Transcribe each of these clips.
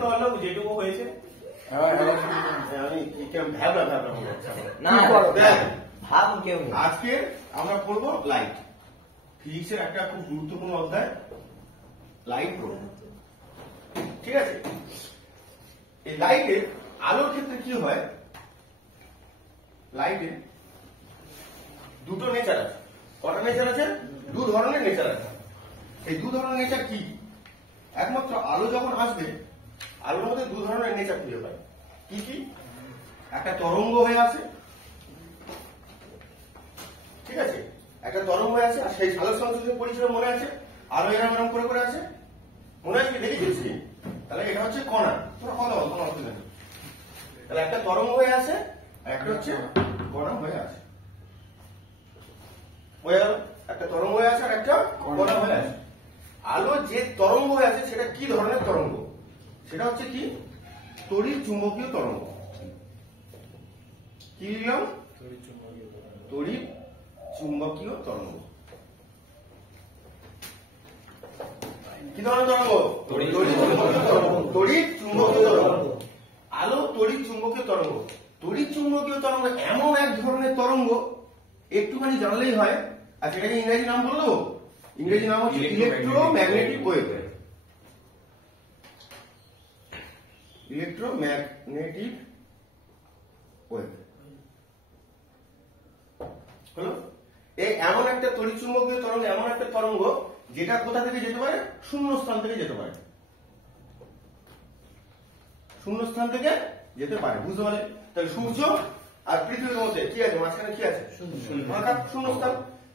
তো হলো যেটুকু হয়েছে আমি ভাবনা না ভাব কেউ নেই। আজকে আমরা পড়বো লাইট, ফিজিক্সের একটা খুব গুরুত্বপূর্ণ অধ্যায় লাইট পড়ব। ঠিক আছে, এই লাইটের আলোর ক্ষেত্রে কি হয়, লাইটের দুটো নেচার আছে। কটা নেচার আছে? দু ধরনের নেচার আছে। এই দু ধরনের নেচার কি? একমাত্র আলো যখন আসবে, আলোর মধ্যে দু ধরনের নেচার খুঁজে পাই। কি কি? একটা তরঙ্গ হয়ে আসে, ঠিক আছে, একটা তরঙ্গ হয়ে আছে। আর সেই আলোর সংশ্লেষণ পরিচয় মনে আছে, আলো এরম এরম করে করে আছে, মনে আছে? দেখেছি। তাহলে এটা হচ্ছে কণা। তোমরা কথা বল, কোনো অসুবিধা নেই। তাহলে একটা তরঙ্গ হয়ে আসে, আর একটা হচ্ছে কণা হয়ে আসে। হয়ে গেল, একটা তরঙ্গ হয়ে আসে আর একটা কণা হয়ে আসে। আলো যে তরঙ্গ হয়ে আছে সেটা কি ধরনের তরঙ্গ? সেটা হচ্ছে কি? তড়িৎ চুম্বকীয় তরঙ্গ। কি লিখলাম? তড়িৎ চুম্বকীয় তরঙ্গ। কি ধরনের তরঙ্গ? তড়িৎ চুম্বকীয় তরঙ্গ। তড়িৎ চুম্বকীয় তরঙ্গ। আলো তড়িৎ চুম্বকীয় তরঙ্গ। তড়িৎ চুম্বকীয় তরঙ্গ এমন এক ধরনের তরঙ্গ, একটুখানি জানলেই হয়। আর সেটাকে ইংরেজি নাম বলে দেবো। ইংরেজি নাম হচ্ছে ইলেকট্রোম্যাগনেটিক ওয়েভ। ইলেকট্রোম্যাগনেটিক ওয়েভ হলো এই এমন একটা তড়িৎ চুম্বকীয় তরঙ্গ, এমন একটা তরঙ্গ যেটা কোথা থেকে যেতে পারে? শূন্য স্থান থেকে যেতে পারে। শূন্য স্থান থেকে যেতে পারে, বুঝতে পারলে? তাহলে সূর্য আর পৃথিবীর মধ্যে কি আছে? মাঝখানে কি আছে? শূন্য স্থান।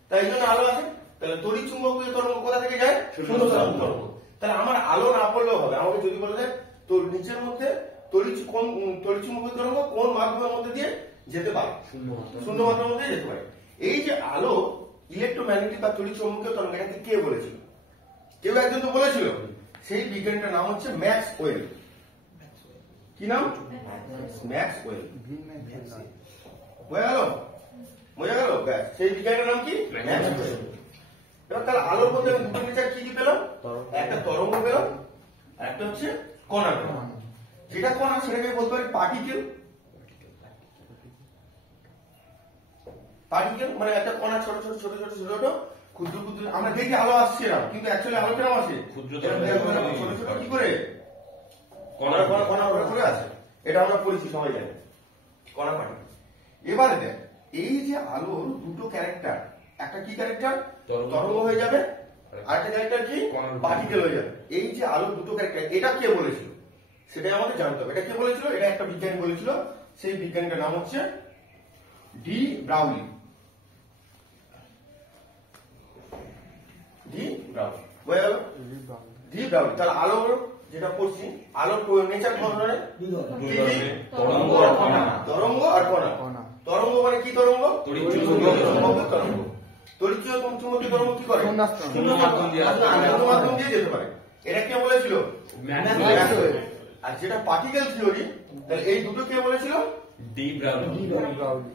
তাই এই জন্য আলো আছে। তাহলে তড়িৎ চুম্বকীয় তরঙ্গ কোথা থেকে যায়? শূন্য স্থান তরঙ্গ। তাহলে আমার আলো না পড়লেও হবে, আমাকে যদি বলে দেয় তোর নিচের মধ্যে তড়িৎ চুম্বকীয় তরঙ্গ কোন মাধ্যমের মধ্যে দিয়ে যেতে পারে? শূন্য মাধ্যমের মধ্যে যেতে পারে। এই যে আলো ইলেকট্রোম্যাগনেটিক বা তড়িৎ চুম্বকীয় তরঙ্গ, এটাকে কে বলেছিল? কেউ একজন তো বলেছিল। সেই বিজ্ঞানীটার নাম হচ্ছে ম্যাক্সওয়েল। কি নাম? ম্যাক্সওয়েল। হয়ে গেল? বোঝা গেল? ব্যাস, সেই বিজ্ঞানীটার নাম কি? ম্যাক্সওয়েল। এবার তাহলে আলোর মধ্যে আমি দুটো নেচার কি কি পেলাম? একটা তরঙ্গ পেলাম, আর একটা হচ্ছে কণা পেলাম। যেটা কণা সেটাকে বলতে পারি পার্টিকেল। পার্টিকেল মানে একটা কণা, ছোট ছোট ছোট ছোট ছোট ছোট ক্ষুদ্র ক্ষুদ্র। আমরা দেখি আলো আসছে না, কিন্তু অ্যাকচুয়ালি আলো কেন আসে? ছোট ছোট কি করে কণা কণা কণা করে আছে। এটা আমরা পড়েছি, সবাই জানে, কণা পার্টিকেল। এবারে দেখ, এই যে আলোর দুটো ক্যারেক্টার, একটা কি ক্যারেক্টার? তরঙ্গ হয়ে যাবে, আর একটা ক্যারেক্টার কি? পার্টিকেল হয়ে যাবে। এই যে আলোর দুটো ক্যারেক্টার, এটা কে বলেছিল সেটাই আমাদের জানতে হবে। এটা কে বলেছিল? এটা একটা বিজ্ঞানী বলেছিল। সেই বিজ্ঞানীটার নাম হচ্ছে ডি ব্রাউলি। ডি ব্রাউলি। বোঝা গেল? ডি ব্রাউলি। তাহলে আলোর যেটা পড়ছি, আলোর নেচার কত ধরনের? তরঙ্গ আর কণা। তরঙ্গ আর কণা। তরঙ্গ মানে কি তরঙ্গ? তড়িৎ চুম্বকীয় তরঙ্গ। তড়িৎ চুম্বকীয় তরঙ্গ কি করে? শূন্য মাধ্যম দিয়ে যেতে পারে। এটা কে বলেছিল? ম্যাক্সওয়েল। আর যেটা পার্টিকেল থিওরি, তাহলে এই দুটো কে বলেছিল? ডি ব্রাউলি।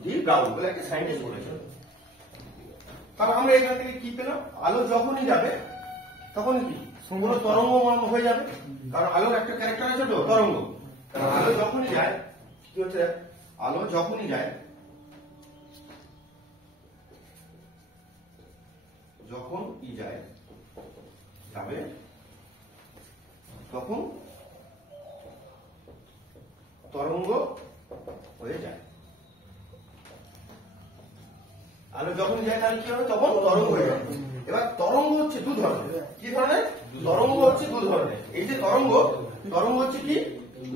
ডি ব্রাউলি বলে একটা সায়েন্টিস্ট বলেছিল। তাহলে আমরা এখান থেকে কি পেলাম? আলো যখনই যাবে তখন কি কোনো তরঙ্গ হয়ে যাবে, কারণ আলোর একটা ক্যারেক্টার আছে তো, তরঙ্গ। আলো যখনই যায় কি হচ্ছে? আলো যখনই যায়, যখনই যায় যাবে তখন তরঙ্গ হয়ে যায়। আলো যখন যায় তাহলে কি হবে? তখন তরঙ্গ হয়ে যাবে। এবার তরঙ্গ হচ্ছে দু ধরনের। কি ধরনের? তরঙ্গ হচ্ছে দু ধরনের। এই যে তরঙ্গ, তরঙ্গ হচ্ছে কি?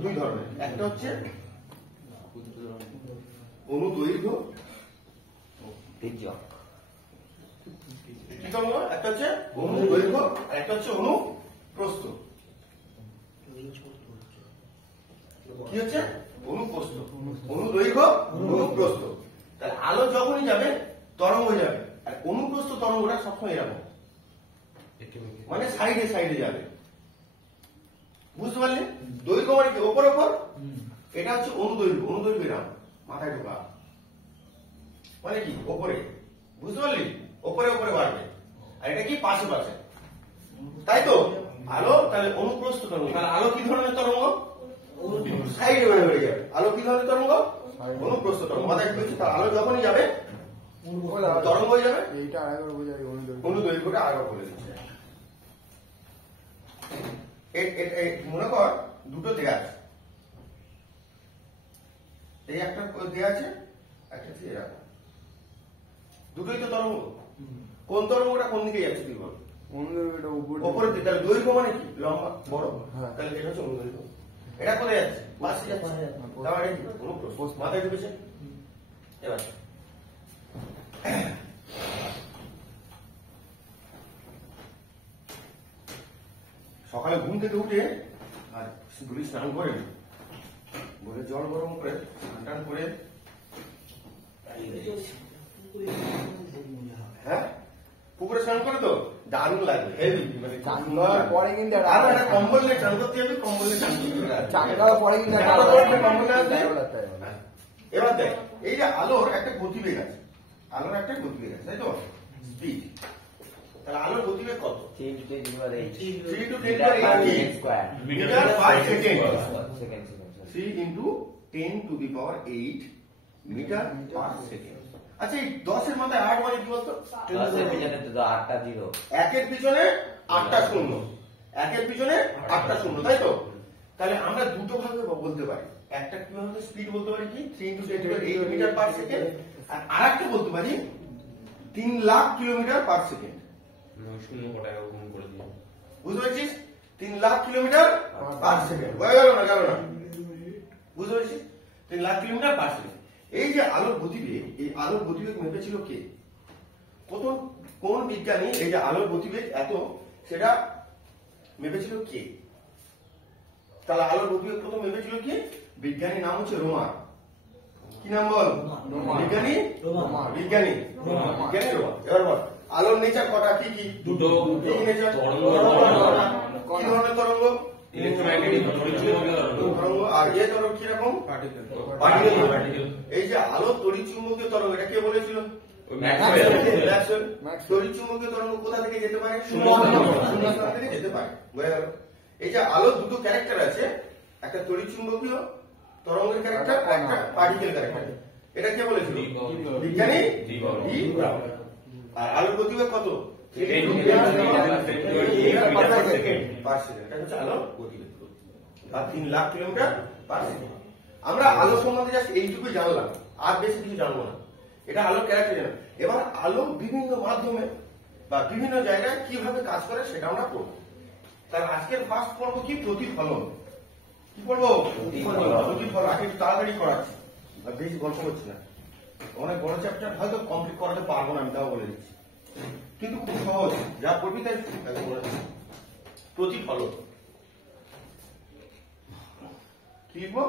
দুই ধরনের। একটা হচ্ছে অনুদৈর্ঘ্য, কি তরঙ্গ? একটা হচ্ছে অনুদৈর্ঘ্য আর একটা হচ্ছে অনুপ্রস্থ। কি হচ্ছে? অনুপ্রস্থ। অনুদৈর্ঘ্য, অনুপ্রস্থ। তাহলে আলো যখনই যাবে তরঙ্গ হয়ে যাবে, আর অনুপ্রস্থ তরঙ্গটা সবসময় এরকম, মানে সাইডে সাইডে যাবে। বুঝতে পারলে? দৈর্ঘ্য মানে কি? ওপর ওপর। এটা হচ্ছে অনুদৈর্ঘ্য। অনুদৈর্ঘ্য এরকম মাথায় ঢোকা, মানে কি? ওপরে। বুঝতে পারলি? ওপরে ওপরে বাড়বে। আর এটা কি? পাশে পাশে, তাই তো? আলো তাহলে অনুপ্রস্থ তরঙ্গ। তাহলে আলো কি ধরনের তরঙ্গ? সাইড ওয়ে হয়ে যাবে। আলো কি ধরনের তরঙ্গ? অনুপ্রস্থ তরঙ্গ। মাথায় কি হচ্ছে? তার আলো যখনই যাবে তরঙ্গ হয়ে যাবে। এইটা আরেকবার বোঝাই অনুদৈর্ঘ্যটা আরেকবার বলে দিচ্ছে। মনে কর দুটো দেয়া আছে, এই একটা দেয়া আছে, একটা দিয়ে রাখো, দুটোই তো তরঙ্গ। কোন তরঙ্গটা কোন দিকে যাচ্ছে তুই বল? অনুদৈর্ঘ্যটা উপরের দিকে। তাহলে দৈর্ঘ্য মানে কি? লম্বা বড়। হ্যাঁ। তাহলে এটা হচ্ছে অনুদৈর্ঘ্য। এটা কোথায় যাচ্ছে? পাশে যাচ্ছে। তাহলে এটা কি? অনুপ্রস্থ। মাথায় ঢুকেছে? এবার সকালে ঘুম থেকে উঠে আর গুলি স্নান করে বলে জল গরম করে স্নান টান করে, হ্যাঁ পুকুরে স্নান করে তো দারুণ লাগবে, হেভি মানে চান করার পরে কিন্তু আর একটা কম্বল নিয়ে স্নান করতে হবে, কম্বল নিয়ে স্নান করতে হবে। চান করার পরে কিন্তু কম্বল নিয়ে আসবে। এবার দেখ এই যে আলোর একটা গতিবেগ আছে, আলোর একটা গতিবেগ আছে, তাই তো? স্পিড। তাহলে আলোর গতিবেগ কত? 3 to 10 power 8 3 to 10 power 8 square metre per second. second 3 into 10 to the power 8 metre per second. আচ্ছা এই 10 এর মাথায় 8 মানে কি বলতো? 10 এর পিছনে তো 8টা 0, একের পিছনে 8টা শূন্য, একের পিছনে 8টা শূন্য, তাই তো? তাহলে আমরা দুটো ভাবে বলতে পারি। একটা কিভাবে স্পিড বলতে পারি কি 3 into 10 to the power 8 metre per second, আর আরেকটা বলতে পারি 3 লাখ কিলোমিটার পার সেকেন্ড। শূন্য কটা গুণ করে দিই, বুঝতে পেরেছিস? 3 লাখ কিলোমিটার পার সেকেন্ড। হয়ে গেল না? গেল না? বুঝতে পেরেছিস? 3 লাখ কিলোমিটার পার সেকেন্ড। এই যে আলোর গতিবেগ, এই আলোর গতিবেগ মেপেছিল কে? কোন বিজ্ঞানী এই যে আলোর গতিবেগ এত সেটা মেপেছিল কে? তাহলে আলোর গতিবেগ প্রথম মেপেছিল কে? বিজ্ঞানী নাম হচ্ছে রোমান। কি নাম বল? বিজ্ঞানী বিজ্ঞানী রোমান। এবার বল আলোর নেচার কটা? কি কি? দুটো। কি নেচার? তরঙ্গ। কি ধরনের তরঙ্গ? ইলেকট্রোম্যাগনেটিক তরঙ্গ। আর এ তরঙ্গ কিরকম? পার্টিকেল। এই যে আলোর তড়িৎচুম্বকীয় তরঙ্গ, এটা কে বলেছিল? ম্যাক্সওয়েল। তড়িৎচুম্বকীয় তরঙ্গ কোথা থেকে যেতে পারে? শূন্যস্থান থেকে যেতে পারে। বোঝা গেল? এই যে আলোর দুটো ক্যারেক্টার আছে, একটা তড়িৎচুম্বকীয় তরঙ্গের ক্যারেক্টার, একটা পার্টিকেল ক্যারেক্টার। এটা কে বলেছিল? বিজ্ঞানী ডি ব্রাউন। আর আলোর গতিবেগ কত? 10 to 10 পার সেকেন্ড। এটা হচ্ছে আলোর গতিবেগ, আর 3 লাখ কিলোমিটার পার সেকেন্ড। আমরা আলো সম্বন্ধে জাস্ট এইটুকুই জানলাম, আর বেশি কিছু জানবো না। এটা আলোর ক্যারেক্টার জানলাম। এবার আলো বিভিন্ন মাধ্যমে বা বিভিন্ন জায়গায় কিভাবে কাজ করে সেটা আমরা পড়বো। তার আজকের ফার্স্ট পর্ব কি? প্রতিফলন। কি পড়বো? প্রতিফলন। আগে একটু তাড়াতাড়ি করাচ্ছি, আর বেশি গল্প করছি না। অনেক বড় চ্যাপ্টার, হয়তো কমপ্লিট করাতে পারবো না, আমি তাও বলে দিচ্ছি, কিন্তু খুব সহজ। যা পড়বি তাই বলে দিচ্ছি। প্রতিফলন কি লিখবো?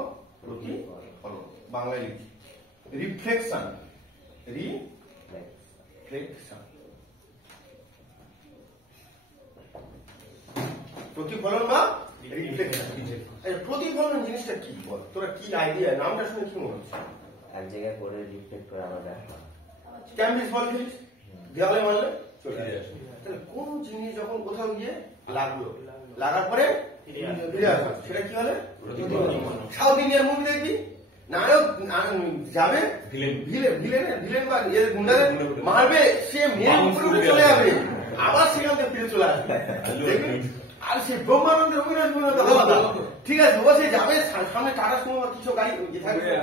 প্রতিফলন বাংলায় লিখি রিফ্লেকশন। রিফ্লেকশন। প্রতিফলন বা রিফ্লেকশন। প্রতিফলন জিনিসটা কি বল? তোরা কি আইডিয়া? নামটা শুনে কি মনে হচ্ছে? এক জায়গায় করে রিফ্লেক্ট করে আবার দেখা। ক্যাম্বিস বল খেলিস, দেওয়ালে মারলে চলে আসে। তাহলে কোন জিনিস যখন কোথাও গিয়ে লাগলো, লাগার পরে ফিরে আসবে, সেটা কি হবে? সাউথ ইন্ডিয়ান মুভি দেখবি, নায়ক যাবে ভিলেন বা গুন্ডাদের মারবে, সে মেয়ে উপরে উঠে চলে যাবে, আবার সেখান থেকে ফিরে চলে আসবে। আর সে ব্রহ্মানন্দের অভিনয় আলাদা, ঠিক আছে? ও সে যাবে সামনে টাটা সুমো বা কিছু গাড়ি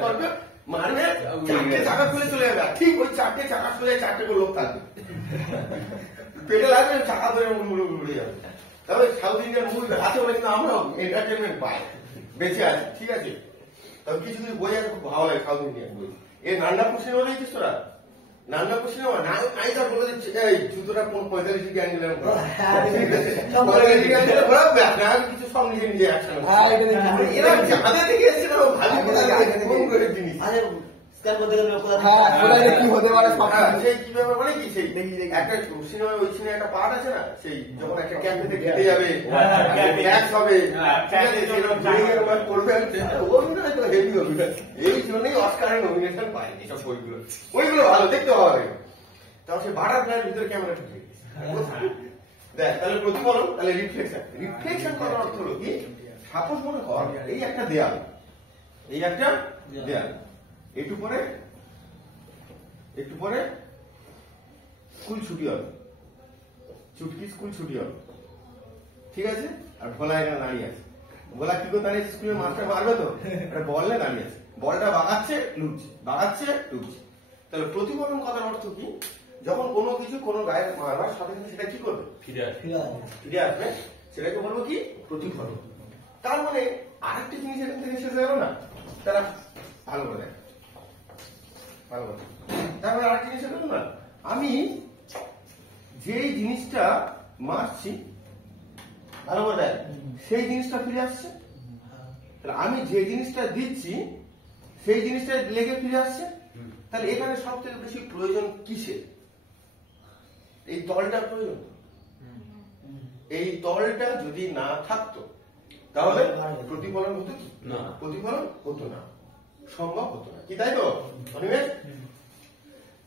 করবে, মারবে, চারটে চাকা খুলে চলে যাবে, ঠিক ওই চারটে চাকা খুলে 4টে করে লোক থাকবে, পেটে লাগবে, চাকা ধরে উড়ে যাবে। তবে সাউথ ইন্ডিয়ান মুভি আছে বলে কিন্তু আমরা এন্টারটেনমেন্ট পাই, বেঁচে আছি, ঠিক আছে? তবে কিছু কিছু বই আছে খুব ভালো লাগে সাউথ ইন্ডিয়ান বই। এই নান্নাপুর সিনেমা দেখছিস তোরা? নান্নাপুর সিনেমা নায়িকা বলে দিচ্ছে এই জুতোটা 45 ডিগ্রি অ্যাঙ্গেলের কিছু সব নিজে নিজে অ্যাকশন। এরা যাদের থেকে এসছে না ভালো করে জিনিস কি হতে পারে? সেই কি ব্যাপার মানে কি, সেই একটা সিনেমা, ওই সিনেমা একটা পার্ট আছে না, সেই যখন একটা ক্যাম্পেতে কেটে যাবে, ট্যাক্স হবে, করবে, অভিনয় তো হেভি অভিনয়। এই জন্যই অস্কারের নমিনেশন পায় এইসব বইগুলো। ওইগুলো ভালো দেখতে হবে। তাও সে বাটারফ্লাইয়ের ভিতরে ক্যামেরা ঢুকে দেখ তাহলে প্রতিফলন, তাহলে রিফ্লেকশন। রিফ্লেকশন করার অর্থ হলো কি, সাপোজ মনে কর এই একটা দেয়াল, এই একটা দেয়াল, একটু পরে স্কুল ছুটি হবে, চুটকি স্কুল ছুটি হবে, ঠিক আছে? আর ভোলা এখানে দাঁড়িয়ে আছে। ভোলা কি করে দাঁড়িয়েছে? স্কুলের মাস্টার মারবে তো, একটা বল নিয়ে দাঁড়িয়ে আছে, বলটা বাগাচ্ছে লুটছে, বাগাচ্ছে লুটছে। তাহলে প্রতিফলন কথার অর্থ কি, যখন কোনো কিছু কোনো গায়ে মারবার সাথে সাথে সেটা কি করবে? ফিরে আসবে, সেটাকে বলবো কি? প্রতিফলন। তার মানে আরেকটা জিনিস এখান থেকে শেষ হয়ে গেল না, তারা ভালো করে দেখ, ভালো করে। তারপরে আরেকটা জিনিস হলো না, আমি যেই জিনিসটা মারছি, ভালো করে দেখ, সেই জিনিসটা ফিরে আসছে। তাহলে আমি যে জিনিসটা দিচ্ছি সেই জিনিসটা লেগে ফিরে আসছে। তাহলে এখানে সব থেকে বেশি প্রয়োজন কিসের? এই তলটার প্রয়োজন। এই তলটা যদি না থাকতো তাহলে প্রতিফলন হতো কি? না, প্রতিফলন হতো না, সম্ভব হতো না, কি তাই তো অনিমেষ?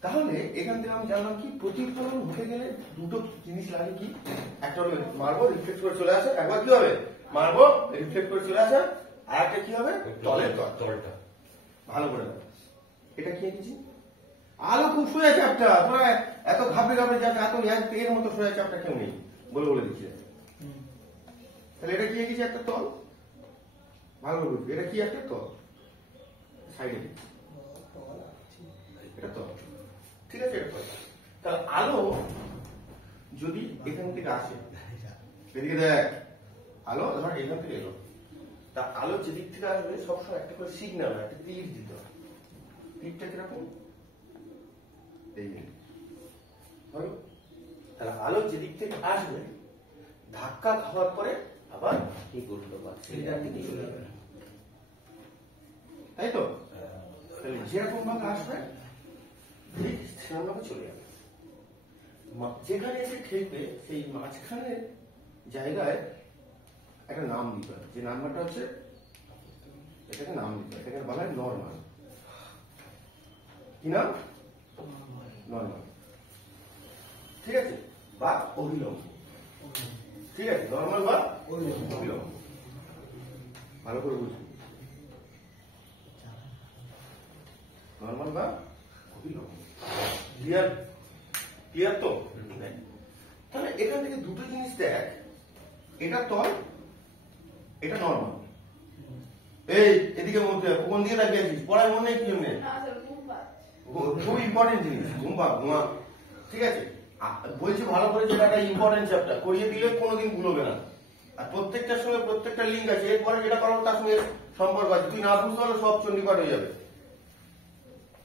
তাহলে এখান থেকে আমি জানলাম কি, প্রতিফলন হতে গেলে দুটো জিনিস লাগে কি, একটা হলো মারবো রিফ্লেক্ট করে চলে আসে, একবার কি হবে মারবো রিফ্লেক্ট করে চলে আসে, আর একটা কি হবে তলের তলটা। ভালো করে দাও, এটা কি এঁকেছি? আলো খুব সোজা চাপটা, তোরা এত ঘাবড়ে যাচ্ছে, এত এর মতো সোজা চাপটা কেউ নেই, বলে দিচ্ছি। তাহলে এটা কি এঁকেছি? একটা তল, ভালো করে বুঝবি, এটা কি একটা তল, সাইডে এটা তল, ঠিক আছে? এটা তল। তাহলে আলো যদি এখান থেকে আসে, এদিকে দেখ, আলো ধর এখান থেকে এলো, তা আলো যেদিক থেকে আসবে সবসময় একটা করে সিগন্যাল, একটা তীর দিতে হয়। তীরটা কিরকম? এই হলো। তাহলে আলো যেদিক থেকে আসবে, ধাক্কা খাওয়ার পরে আবার ঠিক উল্টো পাচ্ছে। তাই তো? তাহলে যেরকম ভাবে আসবে ঠিক সেরকম ভাবে চলে যাবে। যেখানে এসে ঠেকবে সেই মাঝখানের জায়গায় একটা নাম দিতে হয়, যে নাম্বারটা হচ্ছে, এটাকে নাম দিতে হয়, এটাকে বলা হয় নর্মাল। কি নাম? নর্মাল, ঠিক আছে? বা অভিলম্ব, ঠিক আছে? নর্মাল বা অভিলম্ব, ভালো করে বুঝুন, নর্মাল বা অভিলম্ব। ক্লিয়ার? ক্লিয়ার তো? তাহলে এখান থেকে দুটো জিনিস দেখ, এটা তল, এটা নর্মাল। এই এদিকে মধ্যে কোন দিকে তাকিয়ে আছিস? পড়ায় মনে নেই, কি নেই? খুব ইম্পর্টেন্ট জিনিস, ঘুমা, ঠিক আছে? বলছি ভালো করে, যেটা একটা ইম্পর্টেন্ট চ্যাপ্টার, করিয়ে দিলে কোনোদিন ভুলবে না। আর প্রত্যেকটার সঙ্গে প্রত্যেকটা লিঙ্ক আছে, এরপরে যেটা করাবো তার সঙ্গে সম্পর্ক আছে, তুই না বুঝতে পারলে সব চণ্ডীপাঠ হয়ে যাবে।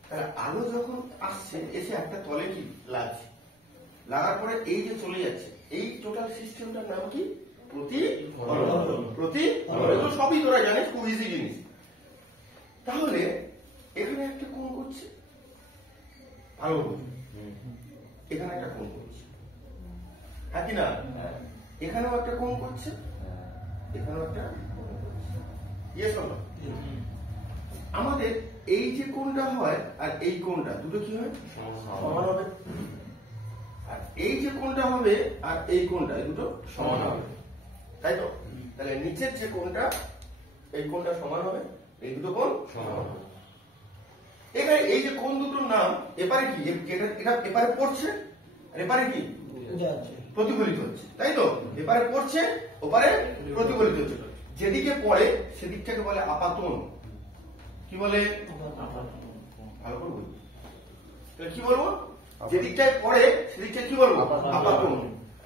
তাহলে আলো যখন আসছে, এসে একটা তলে কি লাগছে, লাগার পরে এই যে চলে যাচ্ছে, এই টোটাল সিস্টেমটার নাম কি? প্রতিফলন। সবই তোরা জানিস, খুব ইজি জিনিস। তাহলে এখানে একটা কোণ করছে, ভালো এখানে একটা কোণ করছে, হ্যাঁ কি না? এখানেও একটা কোণ করছে, এখানেও একটা কোণ করছে, ইয়েস অর নো? আমাদের এই যে কোণটা হয় আর এই কোণটা দুটো কি হয়? সমান হবে। আর এই যে কোণটা হবে আর এই কোণটা, এই দুটো সমান হবে, তাই তো? তাহলে নিচের যে কোণটা, এই কোণটা সমান হবে, এই দুটো কোণ সমান হবে। এখানে এই যে কোণ দুটোর নাম, এপারে কি, এটা এপারে পড়ছে আর এপারে কি প্রতিফলিত হচ্ছে, তাই তো? এপারে পড়ছে, ওপারে প্রতিফলিত হচ্ছে। যেদিকে পড়ে সেদিকটাকে বলে আপাতন। কি বলে? ভালো করে বলবো, কি বলবো? যেদিকটায় পড়ে সেদিকটা কি বলবো? আপাতন।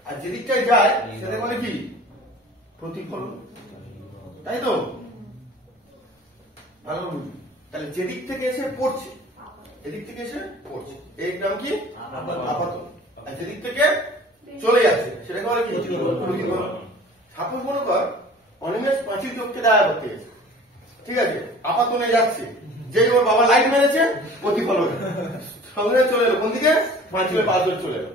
আর যেদিকটায় যায় সেটা বলে কি? প্রতিফলন, তাই তো? ভালো করে বুঝবি। তাহলে যেদিক থেকে এসে পড়ছে, এদিক থেকে এসে পড়ছে, এই নাম কি? আপাতন। আর যেদিক থেকে চলে যাচ্ছে সেটাকে বলে কি? প্রতিফলন। সাপোজ মনে কর অনিমেষ পাঁচিল চোখকে দেখা করতে গেছে, ঠিক আছে? আপাতনে যাচ্ছে, যেই ওর বাবা লাইট মেরেছে, প্রতিফলন সঙ্গে চলে এলো, কোন দিকে? পাঁচিলের পাশ ধরে চলে এলো।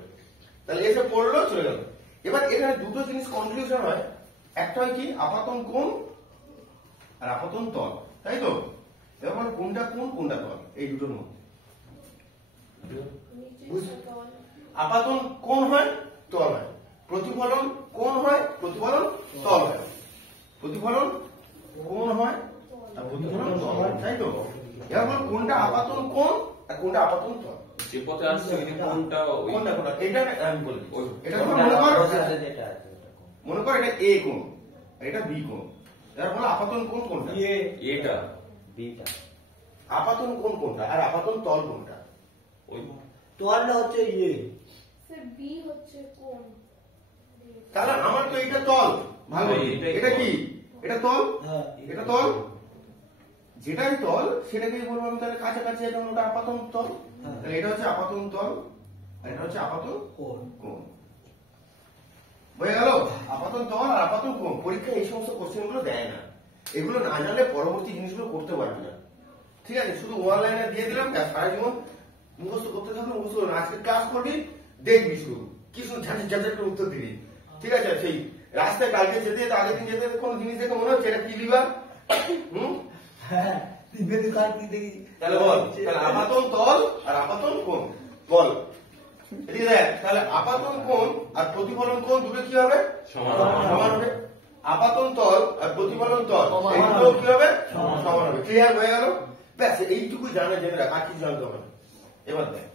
তাহলে এসে পড়লো, চলে গেল। এবার এখানে দুটো জিনিস কনফিউশন হয়, একটা হয় কি? আপাতন কোণ আর আপাতন তল, তাই তো? এবার কোনটা কোণ কোনটা তল, এই দুটোর মধ্যে আপাতন কোণ হয়, তল হয়। প্রতিফলন কোণ হয়, প্রতিফলন তল হয়। প্রতিফলন কোণ হয় আর প্রতিফলন তল হয়, তাই তো? এবার বল কোনটা আপাতন কোণ আর কোনটা আপাতন তল? যে পথে আসছে কোনটা কোনটা কোনটা এটা আমি বলে দিই। এটা কোনটা মনে কর opposite যেটা আছে ওটা কোন? মনে কর এটা এ কোণ আর এটা বি কোণ। এবার বল আপাতন কোণ কোনটা? এটা বিটা। আপাতন কোণ কোনটা আর আপাতন তল কোনটা? ওই তোয়ালটা হচ্ছে ইয়ে স্যার বি হচ্ছে কোন? তাহলে আমার তো এটা তল, ভালো। এটাই এটা তল। কি? এটা তল, হ্যাঁ এটা তল। যেটাই তল সেটাকেই বলবো আমি তাহলে কাছাকাছি, এটা ওটা আপাতন তল। হ্যাঁ। তাহলে এটা হচ্ছে আপাতন তল আর এটা হচ্ছে আপাতন কোণ কোণ। বুঝে গেল? আপাতন তল আর আপাতন কোণ। পরীক্ষায় এই সমস্ত কোশ্চেন গুলো দেয় না। এগুলো না জানলে পরবর্তী জিনিসগুলো করতে পারবে না। ঠিক আছে? শুধু ওয়ান লাইনে দিয়ে দিলাম, সারা জীবন মুখস্থ করতে থাকলে মুখস্থ করবে না। আজকে ক্লাস করবি, দেখবি শুধু কি শুধু ঝাঁঝার করে উত্তর দিবি। ঠিক আছে? সেই রাস্তায় কালকে যেতে যেতে আগের দিন যেতে যেতে কোনো জিনিস দেখে মনে হচ্ছে এটা কি লিভার? হ্যাঁ তিনটে দোকান কি দেখি তাহলে বল, তাহলে আপাতন তল আর আপাতন কোণ বল। এদিকে দেখ, তাহলে আপাতন কোণ আর প্রতিফলন কোণ দুটো কি হবে? সমান। সমান হবে। আপাতন তল আর প্রতিফলন তল সমান এই দুটো হবে। কি হবে? সমান। সমান হবে। ক্লিয়ার হয়ে গেল? ব্যাস এইটুকু জানা জেনে রাখ, আর কিছু জানতে হবে না। এবার দেখ,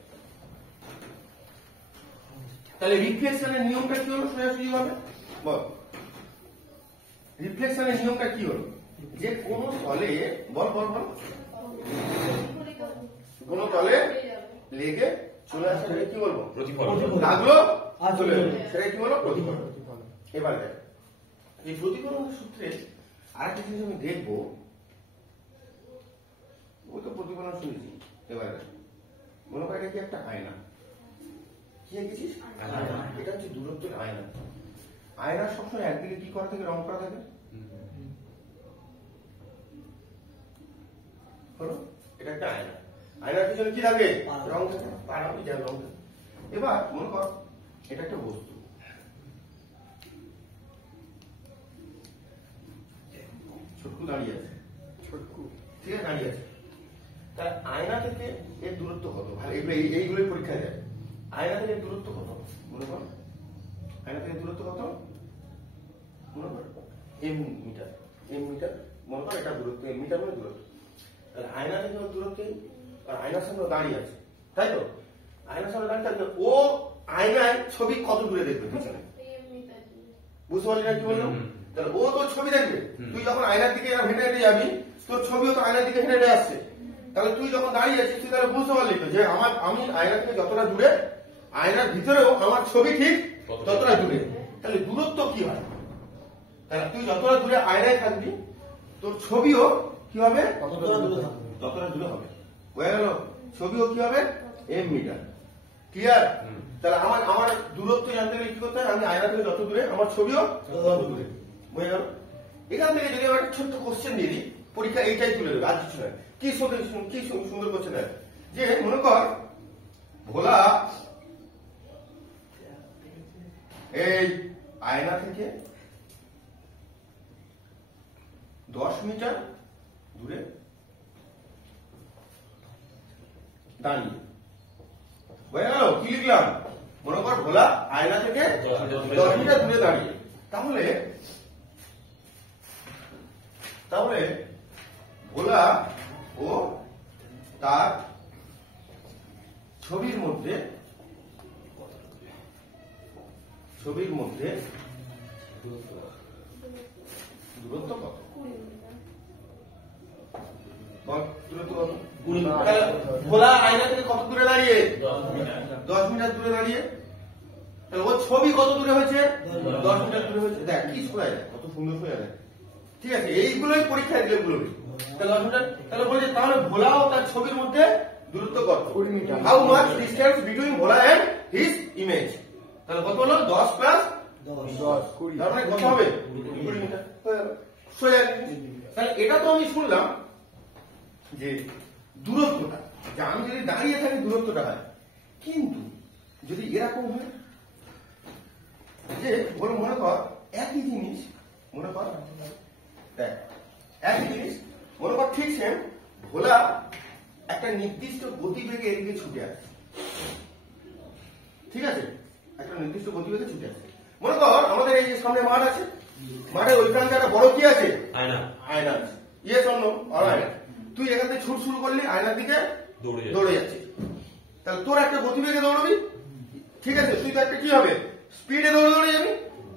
তাহলে রিফ্লেকশনের নিয়মটা কি হলো সোজাসুজি ভাবে বল। রিফ্লেকশনের নিয়মটা কি হলো? যে কোন তলে বল বল বল কোন তলে লেগে চলে আসে সেটা কি বলবো? প্রতিফলন। লাগলো আর চলে চলে গেলো। গেলো। সেটা কি বলো? প্রতিফলন। এবার দেখ, এই প্রতিফলন সূত্রে আরেকটা জিনিস আমি দেখবো। ওই তো প্রতিফলন শুনেছি। এবার দেখ, মনে কর এটা কি একটা আয়না। কি এঁকেছিস? আয়না। এটা হচ্ছে দূরত্বের আয়না। আয়না সবসময় একদিকে কি করা থাকে? রং করা থাকে। হলো? এটা একটা আয়না। আয়নার পিছনে কি থাকে? রং থাকে। পাড়াবি যা রং থাকে। এবার মনে কর এটা একটা বস্তু। ছোটকু দাঁড়িয়ে আছে। ছোটকু ঠিক আছে? দাঁড়িয়ে আছে। তাহলে আয়না থেকে এর দূরত্ব কত? ভালো, এইগুলোই পরীক্ষা যায়। আয়না থেকে দূরত্ব কত? মনে কর আয়না থেকে দূরত্ব কত? মনে কর এম মিটার। এম মিটার মনে কর এটা দূরত্ব, এম মিটার মানে দূরত্ব। তাহলে আয়না থেকে ওর দূরত্ব, আর আয়নার সামনে দাঁড়িয়ে আছে, তাই তো? আয়নার সামনে দাঁড়িয়ে থাকবে, ও আয়নায় ছবি কত দূরে দেখবে পিছনে? বুঝতে পারলি না কি বললাম? তাহলে ও তোর ছবি দেখবে। তুই যখন আয়নার দিকে হেঁটে হেঁটে যাবি, তোর ছবিও তো আয়নার দিকে হেঁটে হেঁটে আসছে। তাহলে তুই যখন দাঁড়িয়ে আছিস, তুই তাহলে বুঝতে পারলি তো যে আমি আয়না থেকে যতটা দূরে, আয়নার ভিতরেও আমার ছবি ঠিক ততটা দূরে। তাহলে দূরত্ব কি হয়? তাহলে তুই যতটা দূরে আয়নায় থাকবি, তোর ছবিও কি হবে? ততটা দূরে থাকবে। ততটা দূরে হবে। হয়ে গেল? ছবিও কি হবে? M metre. ক্লিয়ার? তাহলে আমার দূরত্ব জানতে গেলে কি করতে হয়? আমি আয়না থেকে যত দূরে, আমার ছবিও তত দূরে। বুঝে গেল? এখান থেকে যদি আমার একটা ছোট্ট কোশ্চেন দিয়ে দিই, পরীক্ষা এইটাই তুলে দেবে, আর কিছু নয়। কি সুন্দর কোশ্চেন হয় যে মনে কর ভোলা এই আয়না থেকে 10 মিটার দূরে দাঁড়িয়ে। বুঝে গেল? কি লিখলাম? মনে কর ভোলা আয়না থেকে 10 মিটার দূরে দাঁড়িয়ে। তাহলে ভোলা ও তার ছবির মধ্যে দূরত্ব কত? দূরত্ব কত? তাহলে ভোলা আয়না থেকে কত দূরে দাঁড়িয়ে? 10 মিটার দূরে দাঁড়িয়ে। তাহলে ওর ছবি কত দূরে হয়েছে? 10 মিটার দূরে হয়েছে। দেখ কি শোনা যায়, কত সুন্দর শোনা যায়। ঠিক আছে? এইগুলোই পরীক্ষায় দিলে বলবি। তাহলে 10 মিটার, তাহলে বলছে তাহলে ভোলা ও তার ছবির মধ্যে দূরত্ব কত? 20 metre. How much distance between Bhola and his image? তাহলে কত হলো? 10 প্লাস 10 20 তার মানে কত হবে? 20 মিটার। সোজা জিনিস। তাহলে এটা তো আমি শুনলাম যে দূরত্বটা, যে আমি যদি দাঁড়িয়ে থাকি দূরত্বটা হয়, কিন্তু যদি এরকম হয় যে বলে মনে কর একই জিনিস, মনে কর দেখ একই জিনিস, মনে কর ঠিক সেম ভোলা একটা নির্দিষ্ট গতিবেগে এদিকে ছুটে আসছে। ঠিক আছে? একটা নির্দিষ্ট গতিবেগে ছুটে আসছে। মনে কর আমাদের এই যে সামনে মাঠ আছে, মাঠে ওইখানটা একটা বড় কি আছে, আয়না আয়না আছে। Yes or no? অলরাইট। তুই এখান থেকে ছুট শুরু করলি, আয়নার দিকে দৌড়ে যাচ্ছিস। তাহলে তোর একটা গতিবেগে দৌড়বি, ঠিক আছে? তুই তো একটা কি হবে, স্পিডে দৌড়ে যাবি।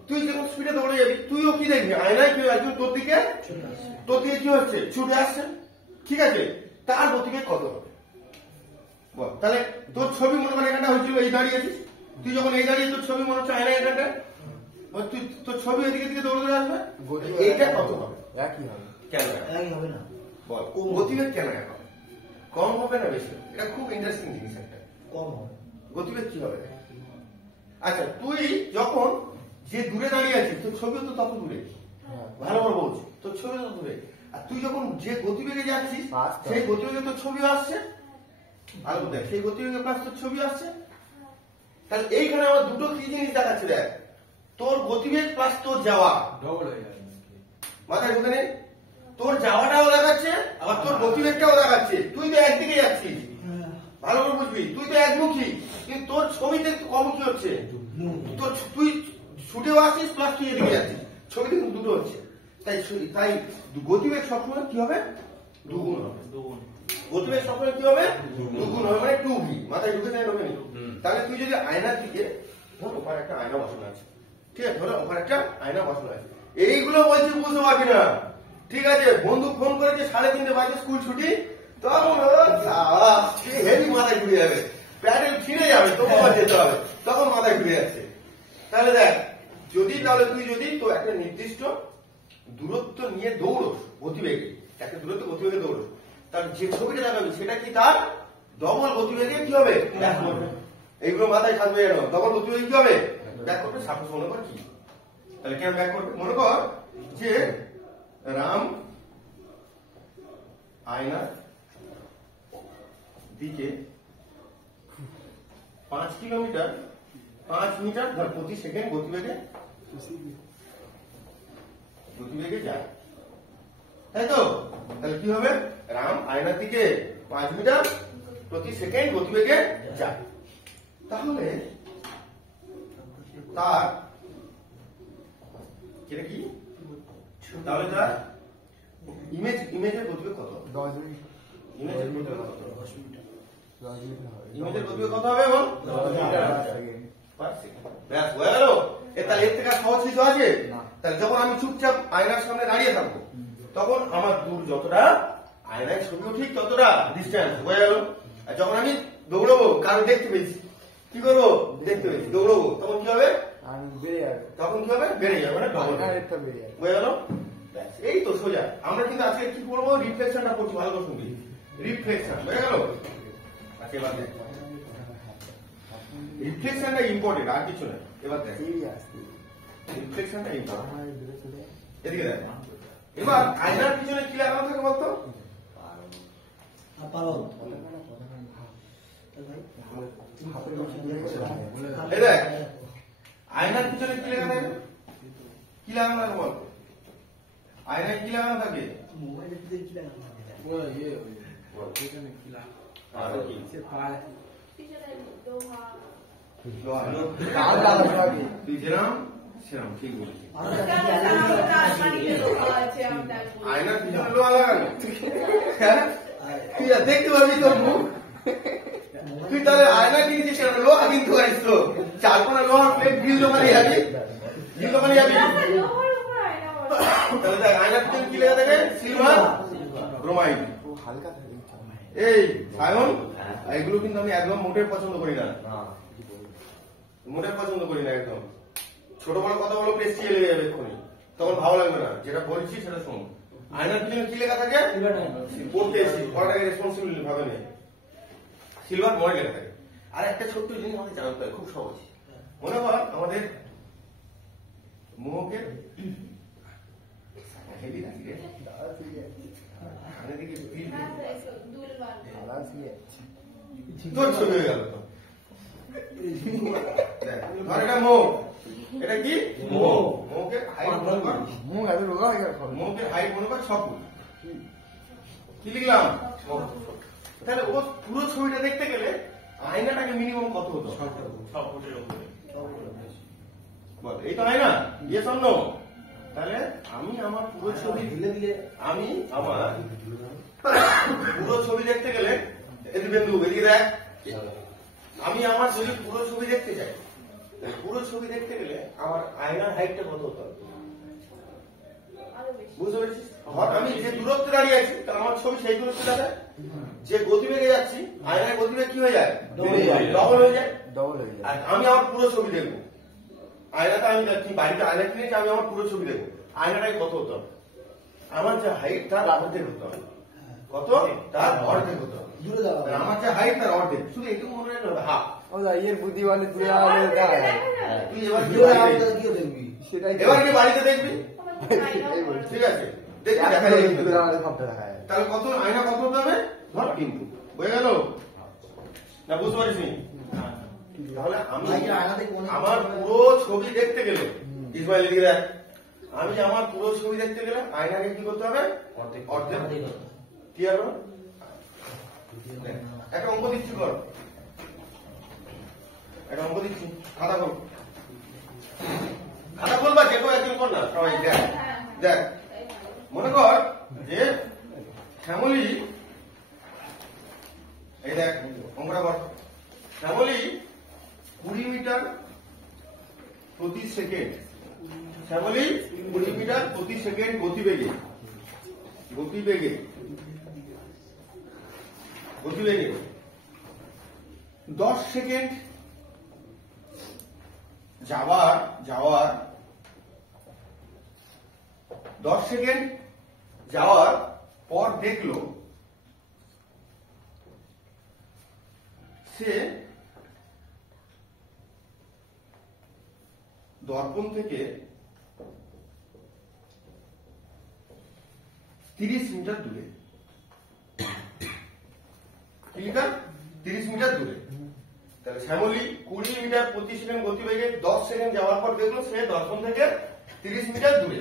তুই যখন স্পিডে দৌড়ে যাবি, তুইও কি দেখবি, আয়নায় কেউ একজন তোর দিকে কি হচ্ছে, ছুটে আসছে, ঠিক আছে? তার গতিবেগ কত হবে বল। তাহলে তোর ছবি মনে করে এখানটা হয়েছিল, এই দাঁড়িয়েছিস, তুই যখন এই দাঁড়িয়ে তোর ছবি মনে হচ্ছে আয়নায় এখানটা, তুই তোর ছবি ওইদিকে দিকে দৌড়ে আসবে, এইটা কত হবে? একই হবে। কেন একই হবে না, বল, গতিবেগ কেন এক হবে? কম হবে না বেশি? এটা খুব ইন্টারেস্টিং জিনিস একটা। কম হবে। গতিবেগ কি হবে? আচ্ছা, তুই যখন যে দূরে দাঁড়িয়ে আছিস, তোর ছবিও তো তত দূরে, ভালো করে বলছি, তোর ছবি তো দূরে। আর তুই যখন যে গতিবেগে যাচ্ছিস, সেই গতিবেগে তোর ছবিও আসছে, ভালো দেখ, সেই গতিবেগে প্লাস তোর ছবি আসছে। তাহলে এইখানে আমার দুটো কি জিনিস দেখাচ্ছে, দেখ, তোর গতিবেগ প্লাস তোর যাওয়া ডবল হয়ে যাবে। মাথায় ঢুকে নেই, তোর যাওয়াটাও দেখাচ্ছে আবার তোর গতিবেগটাও দেখাচ্ছে। তুই তো একদিকে যাচ্ছিস, ভালো করে বুঝবি, তুই তো একমুখী, কিন্তু তোর ছবিতে কমুখী হচ্ছে। তোর তুই ছুটেও আসছিস প্লাস তুই এদিকে যাচ্ছিস, ছবিতে কিন্তু দুটো হচ্ছে। তাই গতিবেগ সবসময় কি হবে, দুগুণ হবে। গতিবেগ সবসময় কি হবে, দুগুণ হবে, মানে 2v। মাথায় ঢুকেছে না ঢোকেনি? তাহলে তুই যদি আয়নার দিকে, ধর ওখানে একটা আয়না বসানো আছে, ঠিক আছে? ধরো ওখানে একটা আয়না বসানো আছে, এইগুলো বলছি বুঝতে পারবি না, ঠিক আছে? বন্ধু ফোন করেছে 3:30 বাজে স্কুল ছুটি, তখন হেভি মাথায় ঘুরে যাবে, প্যাডেল ছিঁড়ে যাবে, তখন যেতে হবে, তখন মাথায় ঘুরে যাচ্ছে। তাহলে দেখ, তাহলে তুই যদি তো একটা নির্দিষ্ট দূরত্ব নিয়ে দৌড়োস গতিবেগে, একটা দূরত্ব গতিবেগে দৌড়োস, তার যে ছবিটা দেখাবি সেটা কি তার ডবল গতিবেগে কি হবে, ব্যাক করবে। এইগুলো মাথায় থাকবে যেন, ডবল গতিবেগে কি হবে, ব্যাক করবে। সাপোজ মনে কর কি, তাহলে কেন ব্যাক করবে? মনে কর যে রাম আয়নার দিকে 5 কিলোমিটার 5 মিটার ধর প্রতি সেকেন্ড গতিবেগে যায়, তাই তো? তাহলে কি হবে, রাম আয়নার দিকে 5 মিটার প্রতি সেকেন্ড গতিবেগে যায়। তাহলে তার এটা কি, তাহলে তার ইমেজের গতিবেগ কত হবে? 10 মিনিট। ইমেজের গতিবেগ কত হবে? 10 মিনিট হবে। ইমেজের গতিবেগ কত হবে বল? 10 সেকেন্ড। ব্যাস হয়ে গেল। তাহলে এর থেকে আর সহজ কিছু আছে? তাহলে যখন আমি চুপচাপ আয়নার সামনে দাঁড়িয়ে থাকবো, তখন আমার দূর যতটা, আয়নায় ছবিও ঠিক ততটা ডিস্টেন্স হয়ে গেল। আর যখন আমি দৌড়বো, কারো দেখতে পেয়েছি, কি করবো, দেখতে পেয়েছি, দৌড়বো, তখন কি হবে, আর বেড়ে যাবে। তখন কি হবে, বেড়ে যাবে, মানে ডবল রেটটা বেড়ে যাবে। হয়ে গেল। ব্যাস, এই তো সোজা। আমরা কিন্তু আজকে কি করবো, রিফ্লেকশনটা করছি, ভালো করে শুনবি, রিফ্লেকশন হয়ে গেল। আচ্ছা এবার দেখ, রিফ্লেকশনটা ইম্পর্টেন্ট, আর কিছু না। এবার দেখ, রিফ্লেকশনটা ইম্পর্টেন্ট, এদিকে দেখ। এবার আয়নার পিছনে কি লাগানো থাকে বলতো? এই দেখ, আয়নার পিছনে কি লাগানো থাকে? কি লাগানো থাকে বল? আয়নায় কি লাগানো থাকে? মোবাইলের ভিতরে কি লাগানো থাকে? এখানে কি লাগানো? আর কি? পিছনে লোহা। তুই যেরাম সেরাম, ঠিক বলছিস। আয়নার পিছনে লোহা লাগানো, হ্যাঁ? তুই আর দেখতে পারবি তোর মুখ। তুই তাহলে আয়না কিনেছিস কেন? লোহা কিনতে পারিস তো, 4 লোহার প্লেট গিল দোকানে যাবি, লোহার উপর আয়না বসানো। তাহলে দেখ, আয়নার পিছনে কি লেখা থাকে, সিলভার ব্রোমাইড। হালকা থাকে। এই সায়ন, এগুলো কিন্তু আমি একদম মোটের পছন্দ করি না, মোটের পছন্দ করি না একদম। ছোট বড় কথা বলো, পেস্টি লেগে যাবে এক্ষুনি, তখন ভালো লাগবে না। যেটা বলছি সেটা শোন। আয়নার পিছনে কি লেখা থাকে, পড়তে এসি, পড়াটাকে রেসপন্সিবিলিটি ভাবে নেই, সিলভার মডেল লেখা থাকে। আর একটা ছোট্ট জিনিস আমাদের জানতে হয়, খুব সহজ। মনে কর আমাদের মোহকে হেভি লাগি রে, দেখি হ্যাঁ, দুলবান। তোর ছবি হয়ে গেল তো। ধর এটা মোহ, এটা কি মোহ, মোহকে হাইট মনে কর, মুখ এত রোগা হয়ে গেল। মোহকে হাইট মনে কর 6 ফুট। কি লিখলাম? তাহলে ও পুরো ছবিটা দেখতে গেলে আয়নাটাকে মিনিমাম কত হতো? 6 ফুটের উপরে। বল এই তো হয় না ইয়েস অর নো তাহলে আমি আমার পুরো ছবি আমি আমার পুরো ছবি দেখতে গেলে এদিকে বিন্দু এদিকে দেখ আমি আমার যদি পুরো ছবি দেখতে চাই পুরো ছবি দেখতে গেলে আমার আয়নার হাইটটা কত হতে হবে আরো বেশি বুঝতে পেরেছিস আমি যে দূরত্বে দাঁড়িয়ে আছি তাহলে আমার ছবি সেই দূরত্বে দেখায় যে গতিবেগে যাচ্ছি আয়নার গতিবেগ কি হয়ে যায় ডবল হয়ে যায় ডবল হয়ে যায় আর আমি আমার পুরো ছবি দেখবো আয়নাটা আমি দেখছি বাড়িতে আয়না কিনেছি আমি আমার পুরো ছবি দেখবো আয়নাটাই কত হতে হবে আমার যে হাইট তার অর্ধেক হতে হবে কত তার অর্ধেক হতে হবে দূরে যাওয়া আর আমার যে হাইট তার অর্ধেক শুধু এটুকু মনে রাখতে হবে হাফ ও দা এর বুদ্ধি মানে দূরে আলো দেখা যায় তুই এবার কি দূরে বাড়িতে যাওয়া দেখবি? কি দেখবি সেটাই এবার কি বাড়িতে দেখবি এই বলছি। ঠিক আছে দেখবি দেখা যাবে কিন্তু। দূরে আলো সবটা দেখা যায় তাহলে কত আয়না কত হতে হবে ধর কিন্তু হয়ে গেল না বুঝতে পারিস নি তাহলে আমি ভাই, আয়নাতে কোন- আমার পুরো ছবি দেখতে গেলে ইসমাইল লিখে দেখ আমি আমার পুরো ছবি দেখতে গেলে আয়নাকে কি করতে হবে অর্ধেক অর্ধেক কি হলো একটা অঙ্ক দিচ্ছি কর একটা অঙ্ক দিচ্ছি খাতা খোল খাতা খোল বা যে কেউ একজন কর না সবাই দেখ দেখ মনে কর যে শ্যামলী এই দেখ অঙ্কটা কর শ্যামলী 20 মিটার প্রতি সেকেন্ড শ্যামলী 20 মিটার প্রতি সেকেন্ড গতিবেগে 10 সেকেন্ড যাওয়ার 10 সেকেন্ড যাওয়ার পর দেখলো সে দর্পণ থেকে 30 মিটার দূরে মিটার 30 মিটার দূরে তাহলে শ্যামলী 20 মিটার প্রতি সেকেন্ড গতিবেগে 10 সেকেন্ড যাওয়ার পর দেখলো সে দর্পণ থেকে 30 মিটার দূরে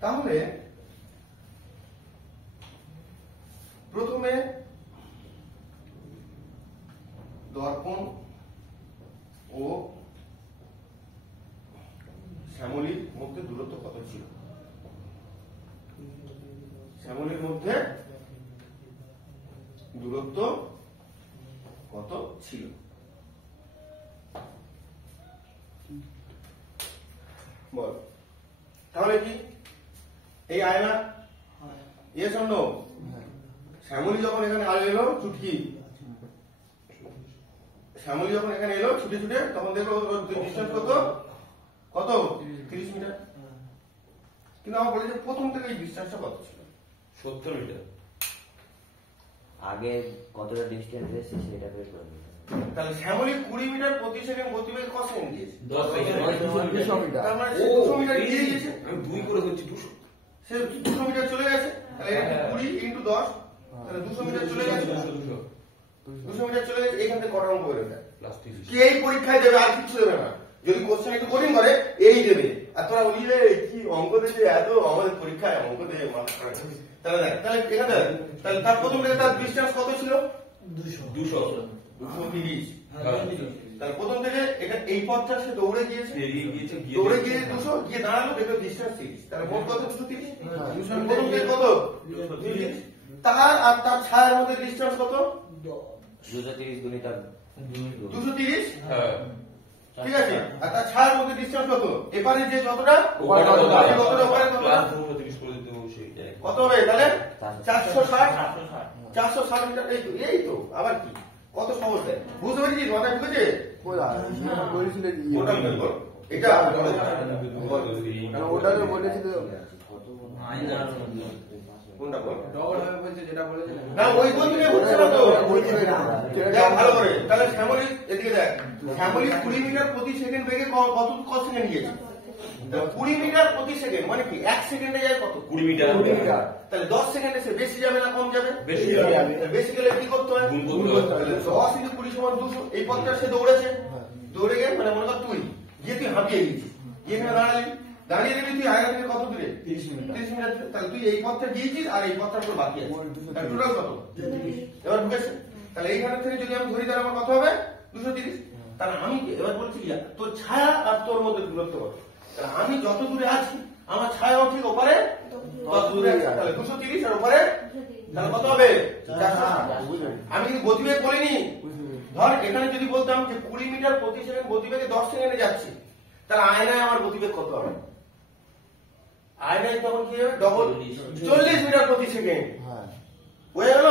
তাহলে প্রথমে দর্পণ ও শ্যামলীর মধ্যে দূরত্ব কত ছিল শ্যামলীর মধ্যে দূরত্ব কত ছিল বল তাহলে কি এই আয়না ইয়েস অর নো শ্যামলী যখন এখানে এলো চুটকি শ্যামলী যখন এখানে এলো ছুটে ছুটে তখন দেখো ডিস্টেন্স কত কত 30 মিটার কিন্তু আমার বলে যে প্রথম থেকে এই ডিস্টেন্সটা কত ছিল 70 মিটার আগে কতটা ডিস্টেন্স এসেছে সেটা বের করে নিতে হবে। তাহলে শ্যামলী 20 মিটার প্রতি সেকেন্ড গতিবেগ কত সেকেন্ড দিয়েছে 10 সেকেন্ড 200 মিটার তার মানে সে 200 মিটার এগিয়ে গিয়েছে আমি 2 করে হচ্ছে 200 সে 200 মিটার চলে গেছে তাহলে এটা 20 ইনটু 10 তাহলে 200 মিটার চলে গেছে 200 মিটার চলে গেছে এখান থেকে কটা অঙ্ক করে দেয় প্লাস 30 কি এই পরীক্ষায় দেবে আর কিছু দেবে না যদি কোশ্চেন একটু কঠিন করে এই দেবে আর তোরা বলিলে কি অঙ্ক দেবে এত আমাদের পরীক্ষায় অঙ্ক দেবে মাথা খারাপ। তাহলে দেখ তাহলে এখানে দেখ, তাহলে তার প্রথম থেকে তার ডিস্টেন্স কত ছিল 200 230 তাহলে প্রথম থেকে এটা এই পথটা সে দৌড়ে গিয়েছে এগিয়ে গিয়েছে দৌড়ে গিয়ে 200 গিয়ে দাঁড়ালো দেখলো ডিস্টেন্স 30 তাহলে মোট কত 230 প্রথম থেকে কত 230 তার আর তার ছায়ার মধ্যে ডিস্টেন্স কত 230 গুণিত 230 হ্যাঁ ঠিক আছে আর তার ছায়ার মধ্যে ডিস্টেন্স কত এপারে যে যতটা ওপারে ওপারে কতটা ওপারে কতটা প্লাস 230 করে দিতে হবে সেই জায়গায় কত হবে তাহলে 460 মিটার এই তো আবার কি কত সহজ দেয় বুঝতে পেরেছিস মাথায় ঢুকেছে ওরা বলেছিল কি ওটা বের কর এটা কারণ ওটাকে বলেছিল কোনটা বল ডবল হবে বলছে যেটা বলেছিল না ওই কোন দিকে হচ্ছে না তো বলছিল না দেখ ভালো করে তাহলে শ্যামলী এদিকে দেখ শ্যামলী 20 মিটার প্রতি সেকেন্ড বেগে কত সেকেন্ড গিয়েছে 20 মিটার প্রতি সেকেন্ড মানে কি 1 সেকেন্ডে যায় কত 20 মিটার তাহলে 10 সেকেন্ডে সে বেশি যাবে না কম যাবে বেশি যাবে। বেশি গেলে কি করতে হয় গুণ করতে হয়। তাহলে 10 ইনটু 20 সমান 200 এই পথটা সে দৌড়েছে দৌড়ে গিয়ে মানে মনে কর তুই গিয়ে তুই হাঁপিয়ে গেছিস গিয়ে এখানে দাঁড়িয়ে গেলি তুই আগে থেকে কত দূরে 30 মিটার দূরে। তাহলে তুই এই পথটা গিয়েছিস আর এই পথটা পুরো বাকি আছে তাহলে টোটাল কত এবার ঢুকেছে তাহলে এইখান থেকে যদি আমি ধরি তাহলে আমার কত হবে 230 তাহলে আমি এবার বলছি কি তোর ছায়া আর তোর মধ্যে দূরত্ব কত? তাহলে আমি যত দূরে আছি আমার ছায়াও ঠিক ওপারে তত দূরে আছে, তাহলে 230 আর ওপারে তাহলে কত হবে? 460। আমি কিন্তু গতিবেগ বলিনি। ধর এখানে যদি বলতাম যে 20 মিটার প্রতি সেকেন্ড গতিবেগে 10 সেকেন্ডে যাচ্ছি, তাহলে আয়নায় আমার গতিবেগ কত হবে? আয়নায় তখন কি হবে? ডবল 40 মিটার প্রতি সেকেন্ড। হ্যাঁ হয়ে গেল?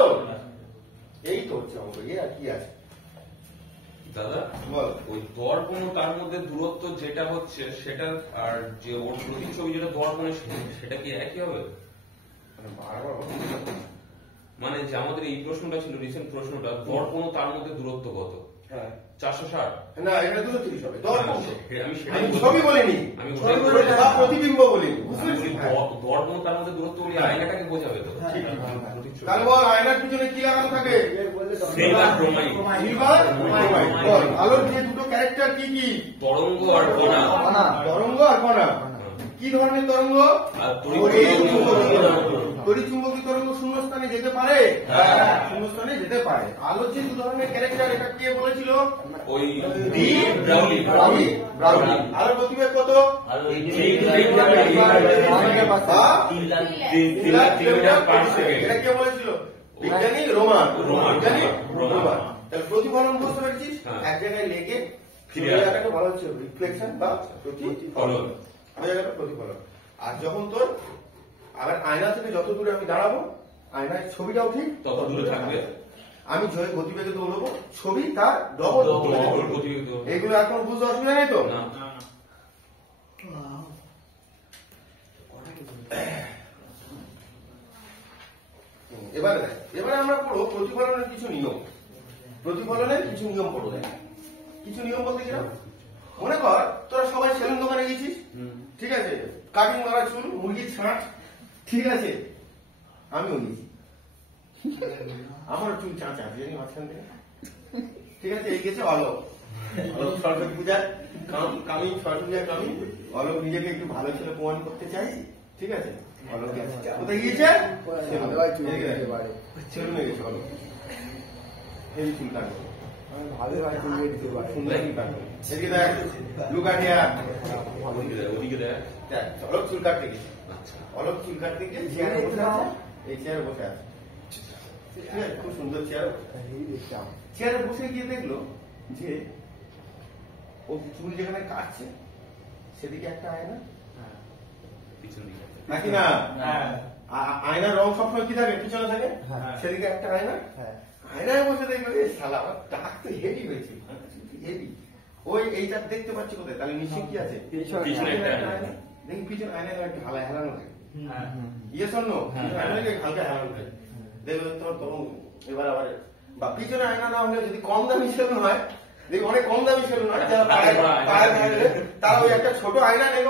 এই তো হচ্ছে অঙ্ক, এ আর কি আছে? দাদা বল। ওই দর্পণ ও তার মধ্যে দূরত্ব যেটা হচ্ছে সেটা আর যে ওর প্রতিচ্ছবি যেটা দর্পণে সেটা কি একই হবে? মানে যে আমাদের এই প্রশ্নটা ছিল, রিসেন্ট প্রশ্নটা, দর্পণ ও তার মধ্যে দূরত্ব কত? হ্যাঁ 460। না, এটা 230 হবে। দর্পণ আমি সেটাই আমি বলছি। ছবি বলিনি, আমি ছবি ওটাই বলিনি বা প্রতিবিম্ব বলিনি। আমি বলি দর্পণ ও তার মধ্যে দূরত্ব বলি আয়নাটাকে বোঝাবে তো। ঠিক। প্রতিচ্ছবি। তাহলে বল আয়নার পিছনে কি লাগানো থাকে? Silver bromide. Silver bromide. বল আলোর যে দুটো ক্যারেক্টার কি কি? তরঙ্গ আর কণা। কণা। তরঙ্গ আর কণা। কি ধরনের তরঙ্গ? আর তড়িৎচুম্বকীয় তরঙ্গ। তড়িৎচুম্বকীয় তরঙ্গ শূন্য স্থানে যেতে পারে? শূন্য স্থানে যেতে পারে। আলোর যে দু ধরনের ক্যারেক্টার, এটা কে বলেছিল? ওই ডি ব্রাউনি। ব্রাউনি। আলোর গতিবেগ কত? আর ওই কিলোমিটার প্রতি সেকেন্ড। এটা কে বলেছিল? বিজ্ঞানী রোমান। বিজ্ঞানী রোমান। তাহলে প্রতিফলন বুঝতে পেরেছিস? হ্যাঁ। এক জায়গায় লেগে ফিরে ফিরে আসে। আসাকে বলা হচ্ছে রিফ্লেকশন বা প্রতিফলন। হয়ে গেল প্রতিফলন। আর যখন তোর আবার আয়না থেকে যত দূরে আমি দাঁড়াবো, আয়নার ছবিটাও ঠিক তত দূরে থাকবে। আমি যে গতিবেগে দৌড়বো, ছবি তার ডবল গতিবেগ তো। এইগুলো এখন বুঝতে অসুবিধা নেই তো? না। এবারে আমরা পড়বো প্রতিফলনের কিছু নিয়ম। প্রতিফলনের কিছু নিয়ম পড়বো। কিছু নিয়ম বলতে কিনা, মনে কর তোরা সবাই সেলুন দোকানে গেছিস, ঠিক আছে, কাটিং মারা চুল, মুরগির ছাঁট, ঠিক আছে, আমিও গেছি, আমার চুল চাঁচা জানি মাঝখান থেকে, ঠিক আছে। এই গেছে অলোক, অলোক সরস্বতী পূজার কামি, সরস্বতী পূজার কামি। অলোক নিজেকে একটু ভালো ছেলে প্রমাণ করতে চাই, ঠিক আছে। অলোক গেছে কোথায় গিয়েছে? সেলুনে গেছে অলোক। হেভি চুল কাটবে, ভালো ভাই চুল দিতে পারে। সুন্দর চুল কাটবে। এদিকে দেখ লুকাটিয়া, ওদিকে দেখ। অলোক চুল কাটতে গেছে। আচ্ছা। অলোক চুল কাটতে গিয়ে চেয়ারে বসে আছে, এই চেয়ারে বসে আছে, ঠিক আছে, খুব সুন্দর চেয়ারে বসে আছে। এই দেখতাম চেয়ারে বসে গিয়ে দেখলো যে ও চুল যেখানে কাটছে সেদিকে একটা আয়না, পিছন দিকে। নাকি না? আয়নার রং সবসময় কি থাকে? পিছনে থাকে। হ্যাঁ। সেদিকে একটা আয়না, হ্যাঁ আয়নায় বসে দেখলো এই শালা আমার টাক তো হেভি হয়েছে, হেভি। ওই এইটা দেখতে পাচ্ছি কোথায়? তাহলে নিশ্চয়ই কি আছে? পিছনে একটা আয়না। দেখি পিছনে আয়নায় একটু হালা হেলানো লাগে। ইয়ে শোন, আয়নাকে হালকা হেলানো লাগে। দেখবে তখন এবার আবার বা পিছনে আয়না না হলে যদি কম দামি সেলুন হয়, দেখি অনেক কম দামি সেলুন হয়, যারা তারা ওই একটা ছোট আয়না নেই